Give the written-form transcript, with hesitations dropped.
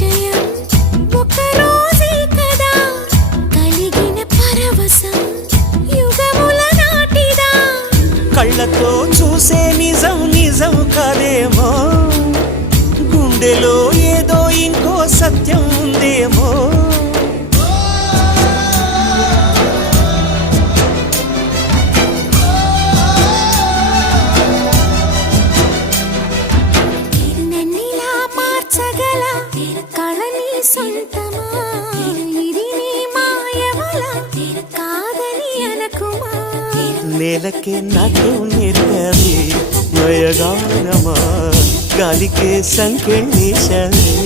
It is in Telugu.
పరిచయం ఒక రోజే కదా కలిగిన పరవశం యుగముల నాటిదా కళ్ళతో చూసే నిజం నిజం కాదేమో గుండెలో ఏదో ఇంకో సత్యం ఉందేమో నన్నిలా మార్చగల కళని సొంతమా ఇది నీ మాయవల కాదని అనకుమా నేలకే నాట్యం నేర్పవి నయగానమా గాలికే సంకెళ్ళేశావే